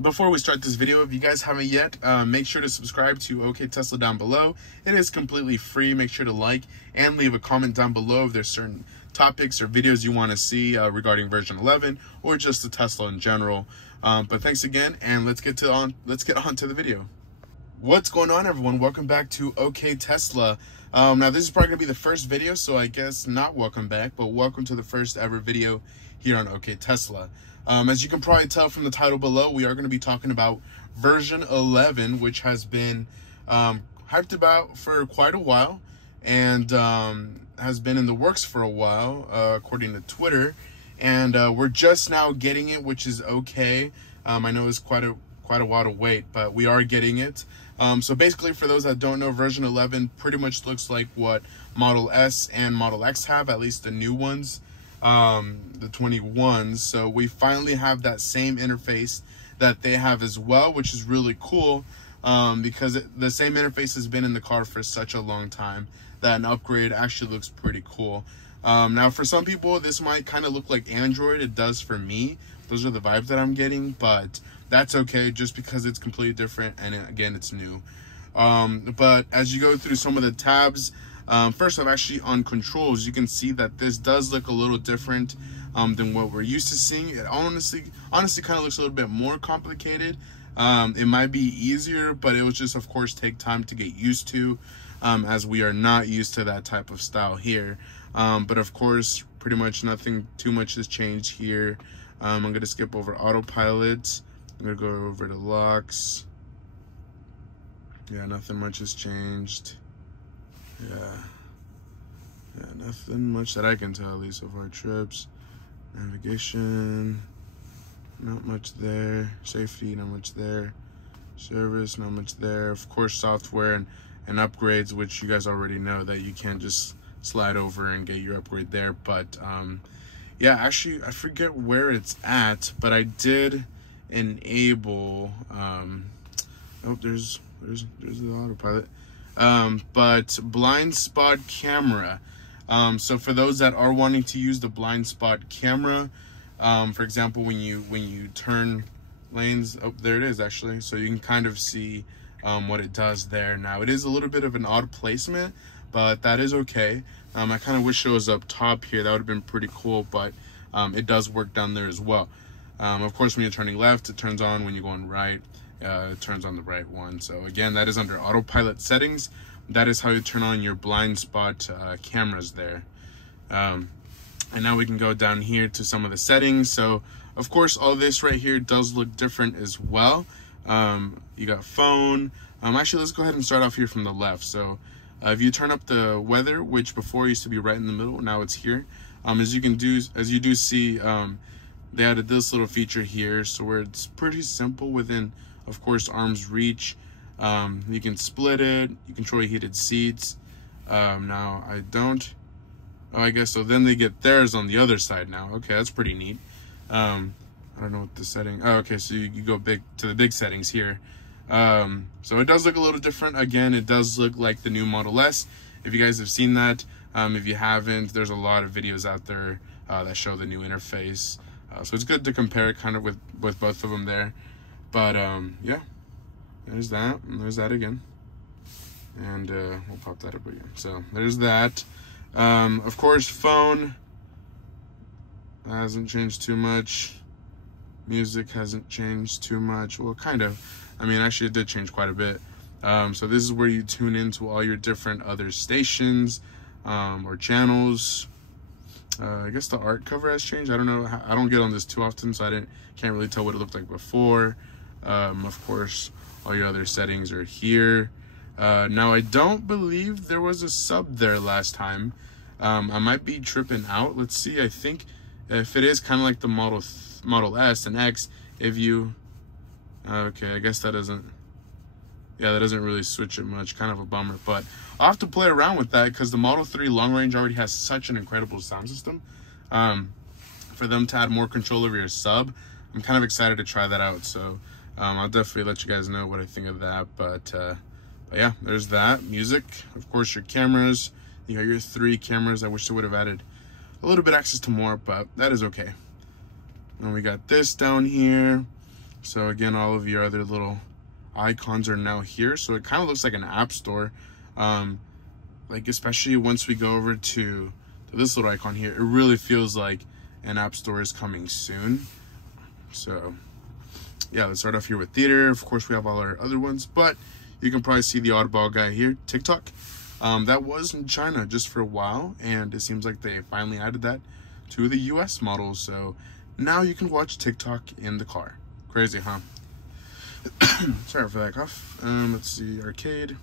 Before we start this video, if you guys haven't yet, make sure to subscribe to OK Tesla down below. It is completely free. Make sure to like and leave a comment down below if there's certain topics or videos you want to see regarding version 11 or just the Tesla in general. But thanks again, and let's get on to the video. What's going on, everyone? Welcome back to OK Tesla. Now this is probably gonna be the first video, so I guess not welcome back, but welcome to the first ever video here on OK Tesla. As you can probably tell from the title below, we are going to be talking about version 11, which has been hyped about for quite a while and has been in the works for a while, according to Twitter. And we're just now getting it, which is okay. I know it's quite a while to wait, but we are getting it. So basically, for those that don't know, version 11 pretty much looks like what Model S and Model X have, at least the new ones. The 21s. So we finally have that same interface that they have as well, which is really cool, because the same interface has been in the car for such a long time that an upgrade actually looks pretty cool. Now for some people this might kind of look like Android. It does for me. Those are the vibes that I'm getting, but that's okay just because it's completely different, and again, it's new. But as you go through some of the tabs, first off, actually on controls, you can see that this does look a little different than what we're used to seeing. It honestly kind of looks a little bit more complicated. It might be easier, but it will just, of course, take time to get used to, as we are not used to that type of style here. But of course, pretty much nothing too much has changed here. I'm going to skip over autopilot. I'm going to go over to locks. Yeah, nothing much has changed. Yeah, nothing much that I can tell, at least of our trips. Navigation, not much there. Safety, not much there. Service, not much there. Of course, software and upgrades, which you guys already know that you can't just slide over and get your upgrade there. But yeah, actually, I forget where it's at, but I did enable. Oh, there's the autopilot. But blind spot camera. So for those that are wanting to use the blind spot camera, for example, when you turn lanes, oh, there it is actually. So you can kind of see what it does there. Now it is a little bit of an odd placement, but that is okay. I kind of wish it was up top here. That would have been pretty cool, but it does work down there as well. Of course, when you're turning left, it turns on. When you're going right, it turns on the right one. So again, that is under autopilot settings. That is how you turn on your blind spot cameras there. And now we can go down here to some of the settings. So of course, all this right here does look different as well. You got phone. Actually, let's go ahead and start off here from the left. So if you turn up the weather, which before used to be right in the middle, now it's here. As you do see, they added this little feature here, so where it's pretty simple within, of course, arm's reach. You can split it, you control heated seats. Now I don't, oh, I guess so. Then they get theirs on the other side now. Okay, that's pretty neat. I don't know what the setting, oh, okay, so you go big to the big settings here. So it does look a little different. Again, it does look like the new Model S. If you guys have seen that, if you haven't, there's a lot of videos out there that show the new interface. So it's good to compare it kind of with both of them there. But yeah, there's that, and there's that again. And we'll pop that up again. So there's that. Of course, phone hasn't changed too much. Music hasn't changed too much. Well, kind of. I mean, actually, it did change quite a bit. So this is where you tune into all your different other stations or channels. I guess the art cover has changed. I don't know. I don't get on this too often, so can't really tell what it looked like before. Of course, all your other settings are here. Now, I don't believe there was a sub there last time. I might be tripping out. Let's see. I think if it is kind of like the Model S and X, if you, okay, I guess that doesn't, yeah, that doesn't really switch it much. Kind of a bummer, but I'll have to play around with that because the Model 3 long range already has such an incredible sound system. For them to add more control over your sub, I'm kind of excited to try that out. So I'll definitely let you guys know what I think of that. But yeah, there's that. Music, of course, your cameras. You got your 3 cameras. I wish they would have added a little bit access to more, but that is okay. And we got this down here. So again, all of your other little icons are now here. So it kind of looks like an app store. Like especially once we go over to this little icon here, it really feels like an app store is coming soon. So yeah, let's start off here with theater. Of course, we have all our other ones, but you can probably see the oddball guy here, TikTok. That was in China just for a while, and it seems like they finally added that to the US models. So now you can watch TikTok in the car. Crazy, huh? Sorry for that cough. Let's see, arcade.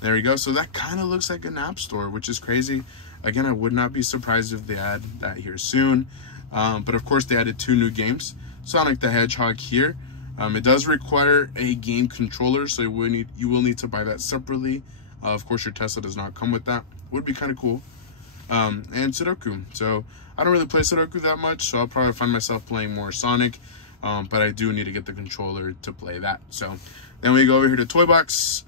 There we go. So that kind of looks like an app store, which is crazy. Again, I would not be surprised if they add that here soon. But of course, they added 2 new games. Sonic the Hedgehog here. It does require a game controller, so you will need to buy that separately. Of course, your Tesla does not come with that. Would be kind of cool. And Sudoku. So I don't really play Sudoku that much, so I'll probably find myself playing more Sonic. But I do need to get the controller to play that. So then we go over here to Toybox.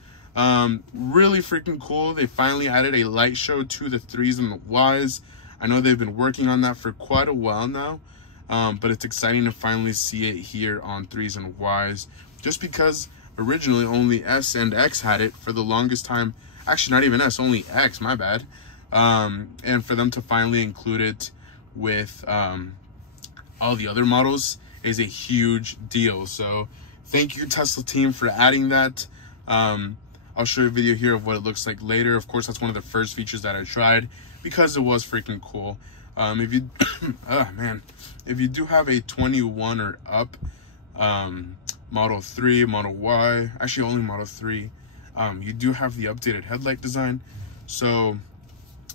Really freaking cool. They finally added a light show to the 3s and the Ys. I know they've been working on that for quite a while now, but it's exciting to finally see it here on 3s and Ys, just because originally only S and X had it for the longest time. Actually, not even S, only X, my bad. And for them to finally include it with all the other models is a huge deal. So thank you, Tesla team, for adding that. I'll show you a video here of what it looks like later. Of course, that's one of the first features that I tried because it was freaking cool. If you, oh man, if you do have a 21 or up Model 3, Model Y, actually only Model 3, you do have the updated headlight design. So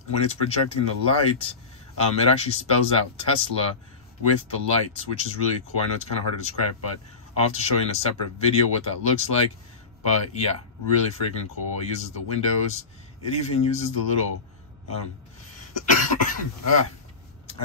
when it's projecting the light, it actually spells out Tesla with the lights, which is really cool. I know it's kind of hard to describe, but I'll have to show you in a separate video what that looks like. But yeah, really freaking cool. It uses the windows. It even uses the little I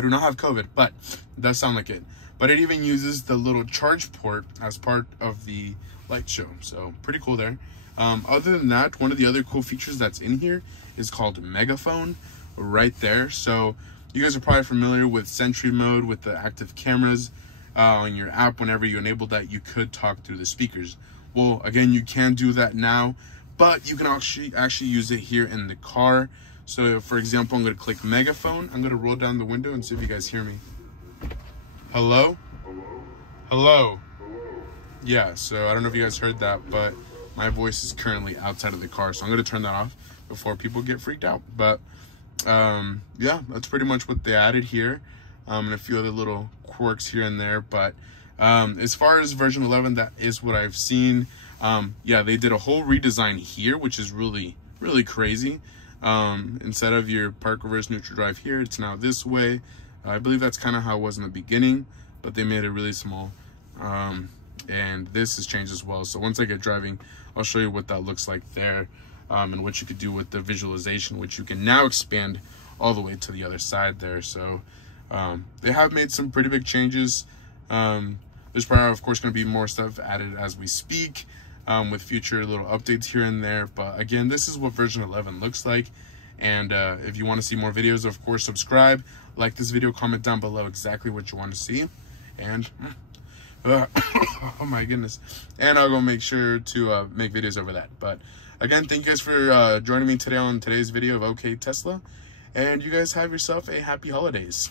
do not have COVID, but it does sound like it. But it even uses the little charge port as part of the light show. So pretty cool there. Other than that, one of the other cool features that's in here is called Megaphone right there. So you guys are probably familiar with Sentry mode with the active cameras on your app. Whenever you enable that, you could talk through the speakers. Well, again, you can do that now, but you can actually use it here in the car. So for example, I'm going to click Megaphone. I'm going to roll down the window and see if you guys hear me. Hello? Hello? Yeah, so I don't know if you guys heard that, but my voice is currently outside of the car, so I'm going to turn that off before people get freaked out. But yeah, that's pretty much what they added here, and a few other little quirks here and there. But as far as version 11, that is what I've seen. Yeah, they did a whole redesign here, which is really crazy. Instead of your park, reverse, neutral, drive here, it's now this way. I believe that's kind of how it was in the beginning, but they made it really small. And this has changed as well. So once I get driving, I'll show you what that looks like there, and what you could do with the visualization, which you can now expand all the way to the other side there. So they have made some pretty big changes. There's probably, of course, going to be more stuff added as we speak, with future little updates here and there. But again, this is what version 11 looks like. And if you want to see more videos, of course, subscribe, like this video, comment down below exactly what you want to see. And oh my goodness, and I'll go make sure to make videos over that. But again, thank you guys for joining me today on today's video of OK Tesla, and you guys have yourself a happy holidays.